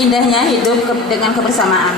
indahnya hidup dengan kebersamaan.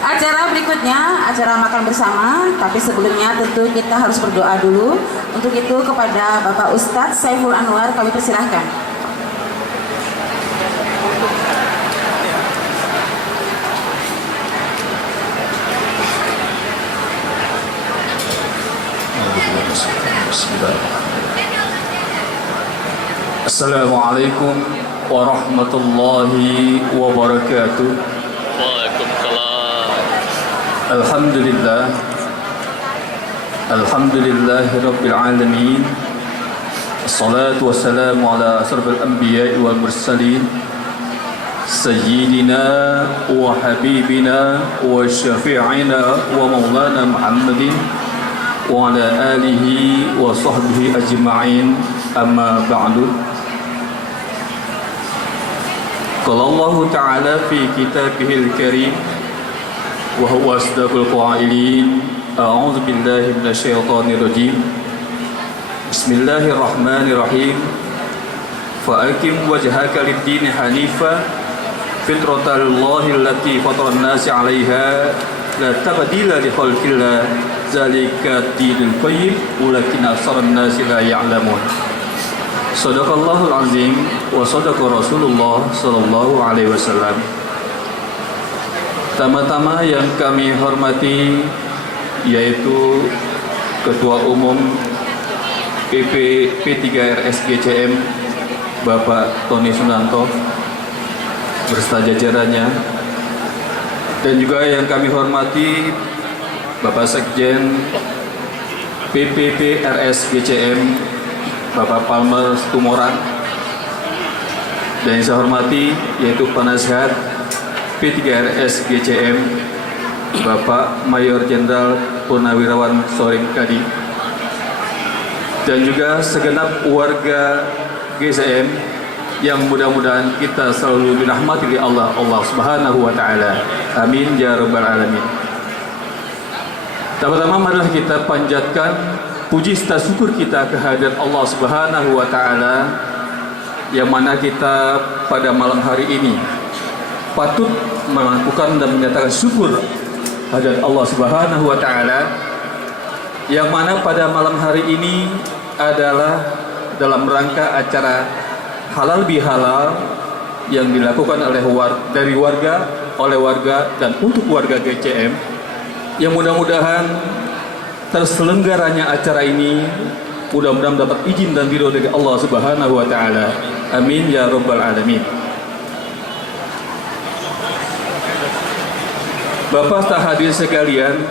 Acara berikutnya, acara makan bersama, tapi sebelumnya tentu kita harus berdoa dulu. Untuk itu kepada Bapak Ustadz Saiful Anwar kami persilahkan. Assalamualaikum warahmatullahi wabarakatuh. Waalaikumsalam. Alhamdulillah. Alhamdulillahi rabbil alamin. Assalatu wassalamu ala asrafil anbiya'i wal mursalin. Sayyidina wa habibina wa syafi'ina wa maulana Muhammadin wa ala alihi wa sahbihi ajma'in. Amma ba'du. Qala Allah Ta'ala fi kitabihil karim wa huwa asdaqul qailin. A'udzu billahi minasy syaithanir rajim. Bismillahirrahmanirrahim. Fa aqim wajhaka lid-din hanifa fitratallahi allati fatara an-nasa 'alaiha la tabdila li khalqillah zalika dinul qayyim walakin aktsaran nasi la ya'lamun. Sadaqallahul azim wa sadaqa Rasulullah sallallahu alaihi wasallam. Tama-tama yang kami hormati yaitu Ketua Umum PP P3RS GCM Bapak Tony Sunanto beserta jajarannya, dan juga yang kami hormati Bapak Sekjen PPPRS GCM Bapak Palmer Tumoran, dan yang saya hormati yaitu Penasihat P3RS GCM Bapak Mayor Jenderal Purnawirawan Soring Kadi, dan juga segenap warga GCM yang mudah-mudahan kita selalu dirahmati oleh Allah Subhanahu wa taala. Amin ya rabbal alamin. Pertama marilah kita panjatkan puji serta syukur kita kehadirat Allah Subhanahu wa taala, yang mana kita pada malam hari ini patut melakukan dan menyatakan syukur kehadirat Allah Subhanahu wa taala, yang mana pada malam hari ini adalah dalam rangka acara halal bihalal yang dilakukan oleh oleh warga dan untuk warga GCM, yang mudah-mudahan terselenggaranya acara ini mudah-mudahan dapat izin dan ridho dari Allah Subhanahu wa taala. Amin ya rabbal alamin. Bapak tak hadir sekalian,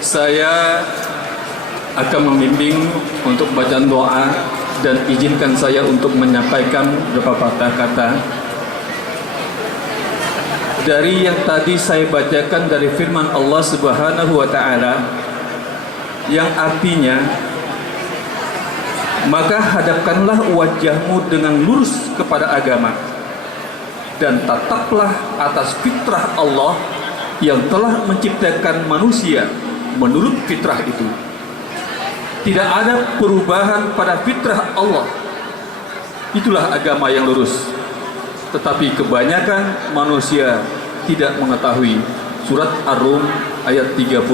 saya akan membimbing untuk bacaan doa, dan izinkan saya untuk menyampaikan beberapa kata-kata dari yang tadi saya bacakan dari firman Allah Subhanahu wa taala, yang artinya, maka hadapkanlah wajahmu dengan lurus kepada agama dan tataplah atas fitrah Allah yang telah menciptakan manusia menurut fitrah itu. Tidak ada perubahan pada fitrah Allah. Itulah agama yang lurus. Tetapi kebanyakan manusia tidak mengetahui. Surat Ar-Rum ayat 30.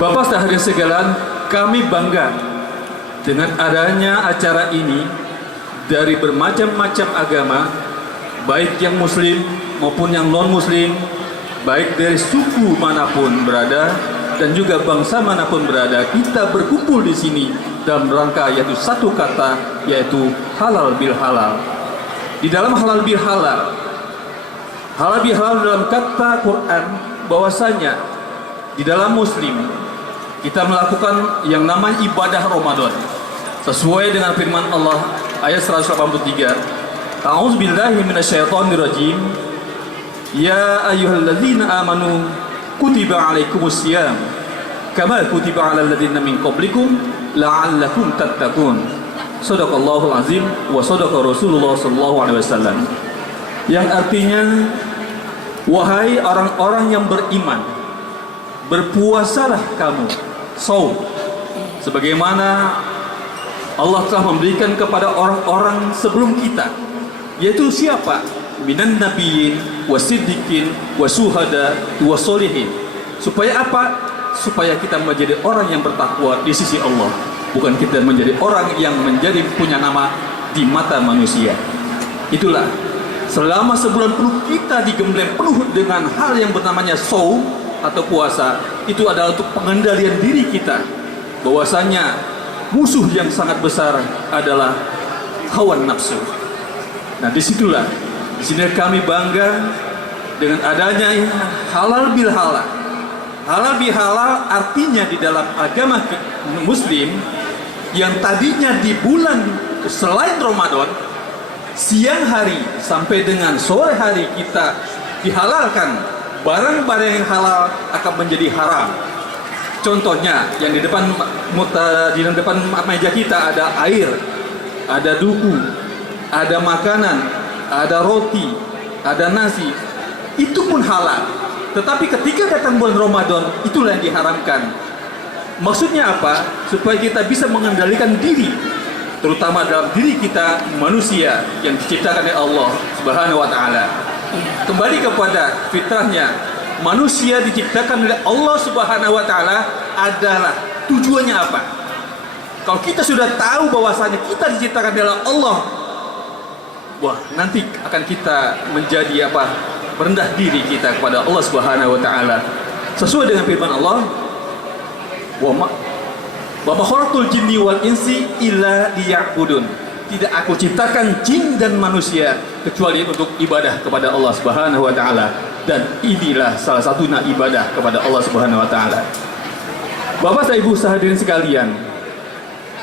Bapak saudara sekalian, kami bangga dengan adanya acara ini dari bermacam-macam agama, baik yang muslim maupun yang non-muslim, baik dari suku manapun berada dan juga bangsa manapun berada, kita berkumpul di sini dalam rangka yaitu satu kata, yaitu halal bil halal. Di dalam halal bil halal dalam kata Quran bahwasanya di dalam muslim kita melakukan yang namanya ibadah Ramadan sesuai dengan firman Allah ayat 183. A'udzubillahi minasyaitonirrajim. Ya ayyuhalladzina amanu kutiba alaikumusiyam kama kutiba alal ladzina min qablikum la'allakum tattaqun. Shadaqallahul azim wa shadaqa Rasulullah sallallahu alaihi wasallam. Yang artinya, wahai orang-orang yang beriman, berpuasalah kamu, saum, sebagaimana Allah telah memberikan kepada orang-orang sebelum kita. Yaitu siapa? minan nabiyyin wasiddiqin wasuhada wasolihin. Supaya apa? Supaya kita menjadi orang yang bertakwa di sisi Allah, bukan kita menjadi orang yang menjadi punya nama di mata manusia. Itulah selama sebulan penuh kita digembleng penuh dengan hal yang bernamanya shaum atau puasa. Itu adalah untuk pengendalian diri kita, bahwasanya musuh yang sangat besar adalah hawa nafsu. Nah, disitulah, di sini kami bangga dengan adanya halal bil halal. Halal bil halal artinya di dalam agama Muslim yang tadinya di bulan selain Ramadan, siang hari sampai dengan sore hari kita dihalalkan barang-barang yang halal akan menjadi haram. Contohnya yang di depan meja kita ada air, ada duku, ada makanan, ada roti, ada nasi, itu pun halal. Tetapi ketika datang bulan Ramadan, itulah yang diharamkan. Maksudnya apa? Supaya kita bisa mengendalikan diri, terutama dalam diri kita manusia yang diciptakan oleh Allah Subhanahu wa taala. Kembali kepada fitrahnya, manusia diciptakan oleh Allah Subhanahu wa taala adalah tujuannya apa? Kalau kita sudah tahu bahwasanya kita diciptakan oleh Allah, wah, nanti akan kita menjadi apa? Merendah diri kita kepada Allah Subhanahu wa taala. Sesuai dengan firman Allah, wa ma khalaqtul jinni wal insi illa liya'budun. Tidak aku ciptakan jin dan manusia kecuali untuk ibadah kepada Allah Subhanahu wa taala, dan inilah salah satunya ibadah kepada Allah Subhanahu wa taala. Bapak Ibu hadirin sekalian,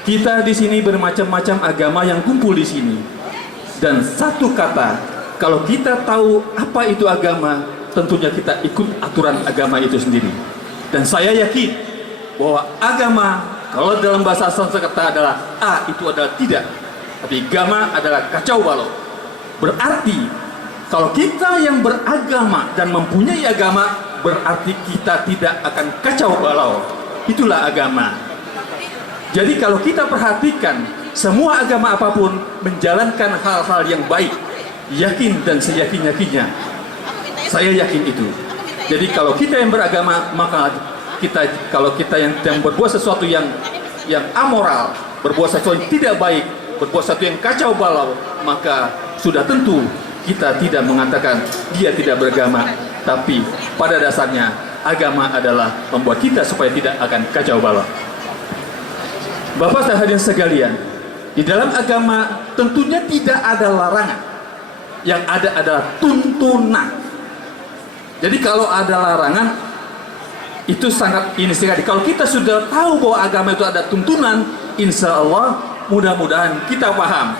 kita di sini bermacam-macam agama yang kumpul di sini. Dan satu kata, kalau kita tahu apa itu agama, tentunya kita ikut aturan agama itu sendiri. Dan saya yakin bahwa agama, kalau dalam bahasa Sanskerta adalah itu adalah tidak, tapi agama adalah kacau balau. Berarti kalau kita yang beragama dan mempunyai agama, berarti kita tidak akan kacau balau. Itulah agama. Jadi kalau kita perhatikan, semua agama apapun menjalankan hal-hal yang baik, yakin dan seyakin-yakinnya. Saya yakin itu. Jadi kalau kita yang beragama, maka kalau kita yang berbuat sesuatu yang amoral, berbuat sesuatu yang tidak baik, berbuat sesuatu yang kacau balau, maka sudah tentu kita tidak mengatakan dia tidak beragama. Tapi pada dasarnya agama adalah membuat kita supaya tidak akan kacau balau. Bapak dan hadirin sekalian, di dalam agama tentunya tidak ada larangan. Yang ada adalah tuntunan. Jadi kalau ada larangan, itu sangat ini sekali. Kalau kita sudah tahu bahwa agama itu ada tuntunan, insya Allah mudah-mudahan kita paham.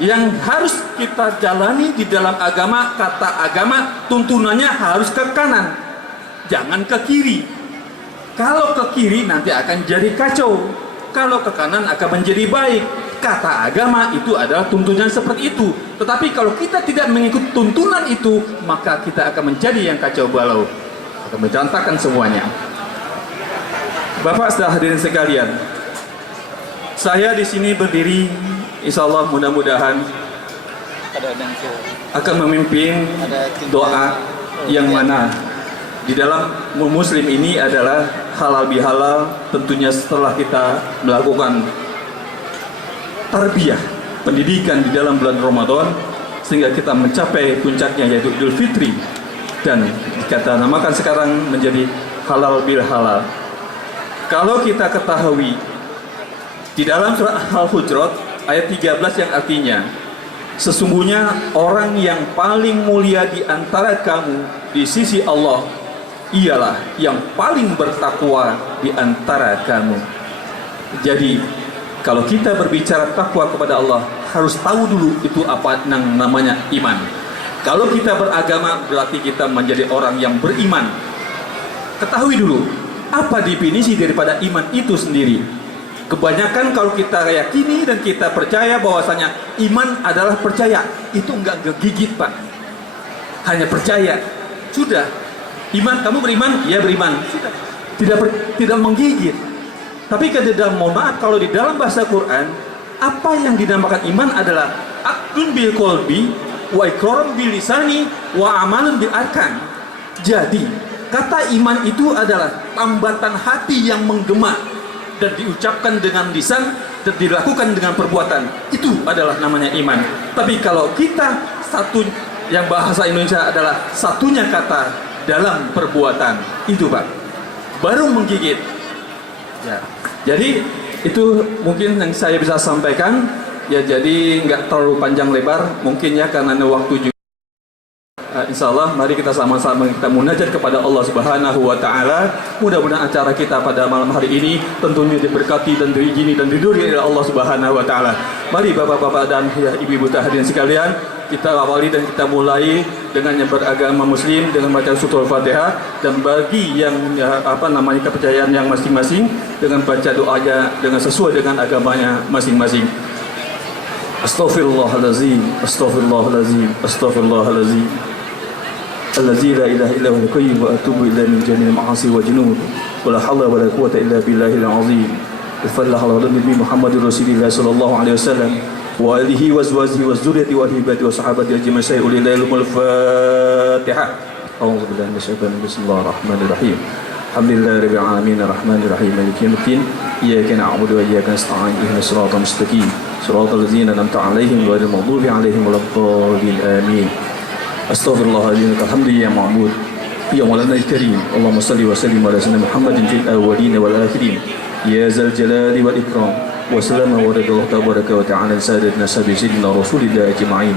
Yang harus kita jalani di dalam agama, kata agama, tuntunannya harus ke kanan, jangan ke kiri. Kalau ke kiri nanti akan jadi kacau, kalau ke kanan akan menjadi baik. Kata agama itu adalah tuntunan seperti itu. Tetapi kalau kita tidak mengikuti tuntunan itu, maka kita akan menjadi yang kacau balau, akan mencantakan semuanya. Bapak dan hadirin sekalian, saya di sini berdiri, insya Allah mudah-mudahan akan memimpin doa yang mana di dalam Muslim ini adalah halal bihalal. Tentunya setelah kita melakukan tarbiyah, pendidikan di dalam bulan Ramadan, sehingga kita mencapai puncaknya yaitu Idul Fitri, dan kita namakan sekarang menjadi halal bil halal. Kalau kita ketahui di dalam surat Al-Hujurat ayat 13 yang artinya, sesungguhnya orang yang paling mulia di antara kamu di sisi Allah ialah yang paling bertakwa di antara kamu. Jadi kalau kita berbicara takwa kepada Allah, harus tahu dulu itu apa yang namanya iman. Kalau kita beragama, berarti kita menjadi orang yang beriman. Ketahui dulu, apa definisi daripada iman itu sendiri. Kebanyakan kalau kita yakini dan kita percaya bahwasanya iman adalah percaya, itu enggak gigit, Pak. Hanya percaya, sudah. Iman, kamu beriman? Ya beriman. Sudah. Tidak menggigit. Tapi mohon maaf, kalau di dalam bahasa Quran, apa yang dinamakan iman adalah aqdun bil qalbi wa iqrarun bil lisani wa amalun bil arkan. Jadi, kata iman itu adalah tambatan hati yang menggema dan diucapkan dengan lisan dan dilakukan dengan perbuatan. Itu adalah namanya iman. Tapi kalau kita satu yang bahasa Indonesia adalah satunya kata dalam perbuatan, itu Pak, baru menggigit. Ya. Jadi itu mungkin yang saya bisa sampaikan. Ya, jadi nggak terlalu panjang lebar mungkin ya, karena waktu juga. Insya Allah mari kita sama-sama kita munajat kepada Allah Subhanahu wa Ta'ala. Mudah-mudahan acara kita pada malam hari ini tentunya diberkati dan diizini dan diridhoi oleh Allah Subhanahu wa Ta'ala. Mari bapak-bapak dan ya, ibu-ibu hadirin sekalian, kita awali dan kita mulai dengan yang beragama muslim dengan baca surah Al-Fatihah, dan bagi yang kepercayaan yang masing-masing dengan baca doanya dengan sesuai dengan agamanya masing-masing. Astaghfirullahalazim, astaghfirullahalazim, astaghfirullahalazim. Allazi la ilaha illa huwal qayyum wa atubu ilaihi min jami'il ma'asi wa junub. Wa la hawla wa la quwwata illa billahil azim. Ifallahu nabi Muhammadur Rasulillah sallallahu alaihi wasallam wa alihi wa azwajihi wa dzurriyyati wa hibati wa sahabati ajma'in sayyidul ilmul Fatihah. A'udzu billahi minasyaitonir rajim. Bismillahirrahmanirrahim. Alhamdulillahirabbil alamin arrahmanir rahim maliki yaumiddin. Iyyaka na'budu wa iyyaka nasta'in ihdinas siratal mustaqim. Siratal ladzina an'amta 'alaihim ghairil maghdubi 'alaihim waladdallin. Amin. Astaghfirullahaladzim. Alhamdulillah ya ma'bud ya maulana al-karim. Allahumma salli wa sallim ala sayyidina Muhammadin fil awwalin wal akhirin. Ya zal jalali wal ikram. Wa salama wa radallahu tabaraka wa ta'ala sayyidina sayyidina rasulillah ajma'in.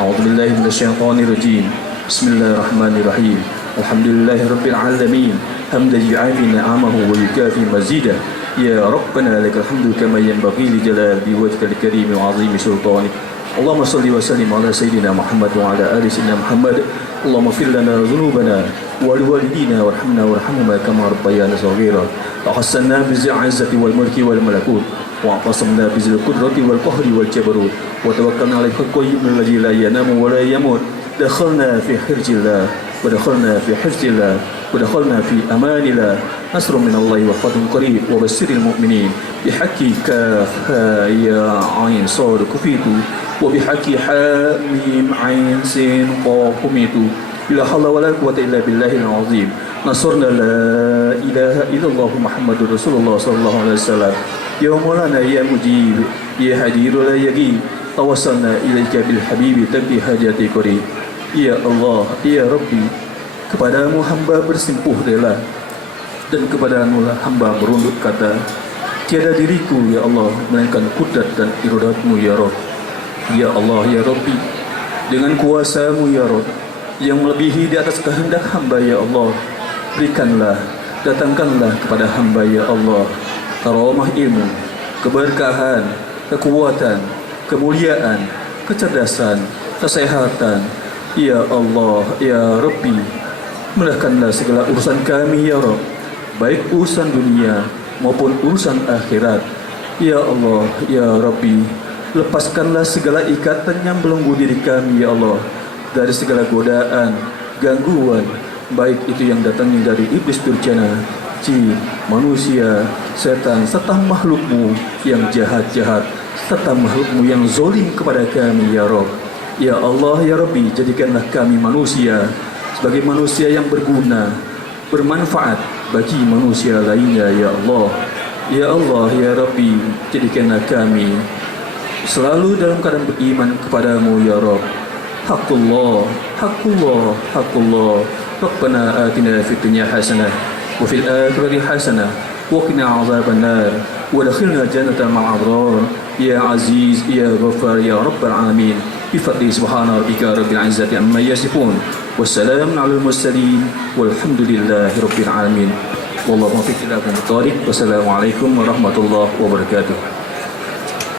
A'udzu billahi minasyaitonir rajim. Bismillahirrahmanirrahim. Alhamdulillahi rabbil alamin. Hamdan yu'afi ni'amahu wa yukafi mazidah. Ya Rabbana lakal hamdu kama yanbaghi li jalali wajhikal karim wa 'azimi sultanik. Allahumma salli wa sallim ala sayyidina Muhammad wa ala ali sayyidina Muhammad. Allahumma fir lana dhunubana wa liwalidina warhamna warhamhuma kama rabbayana shaghira. Tahassanna bi izzati wal mulki wal malakut wa qasamna bi qudrati wal qahri wal jabarut wa tawakkalna 'ala al-qayyum alladhi la yanamu wa la yamut. Dakhalna fi hirjillah wa dakhalna fi hifzillah wa dakhalna fi amanillah. Nasrun min Allah wa fathun qarib wa basyiril mu'minin bihaqqi kaf ya 'ain sad kufitu wa bihaqqi ha mim 'ain sin qaf kumitu. La haula wa la quwwata illa billahil azim. Nasrna la ilaha illallah Muhammadur Rasulullah sallallahu alaihi wasallam. Ya maulana ya mujib ya hadirul la yaqi. Tawassalna ilaika bil habibi tabbi hajati qarib. Ya Allah, ya Rabbi, kepadamu hamba bersimpuh rela, dan kepadamu lah hamba merunduk kata. Tiada diriku ya Allah melainkan kudrat dan iradatmu ya Rabb. Ya Allah ya Rabbi, dengan kuasamu ya Rabb yang melebihi di atas kehendak hamba ya Allah, berikanlah, datangkanlah kepada hamba ya Allah karamah ilmu, keberkahan, kekuatan, kemuliaan, kecerdasan, kesehatan. Ya Allah, ya Rabbi, mudahkanlah segala urusan kami ya Rabb, baik urusan dunia maupun urusan akhirat. Ya Allah, ya Rabbi, lepaskanlah segala ikatan yang belenggu diri kami ya Allah, dari segala godaan, gangguan, baik itu yang datangnya dari iblis durjana, jin, manusia, setan, serta makhlukmu yang jahat-jahat, serta makhlukmu yang zolim kepada kami ya Rabb. Ya Allah, ya Rabbi, jadikanlah kami manusia sebagai manusia yang berguna, bermanfaat bagi manusia lainnya ya Allah. Ya Allah, ya Rabbi, jadikanlah kami selalu dalam keadaan beriman kepadamu ya Rabb. Haqqullah, haqqullah, haqqullah. Rabbana atina fid dunya hasanah wa fil akhirati hasanah wa qina azaban nar wa adkhilna jannata ma'al abrar. Ya Aziz, ya Ghaffar, ya Rabbal alamin. بفضل سبحان ربك رب العزة عما يصفون والسلام على المرسلين والحمد لله رب العالمين والله موفق إلى الطريق والسلام عليكم ورحمة الله وبركاته.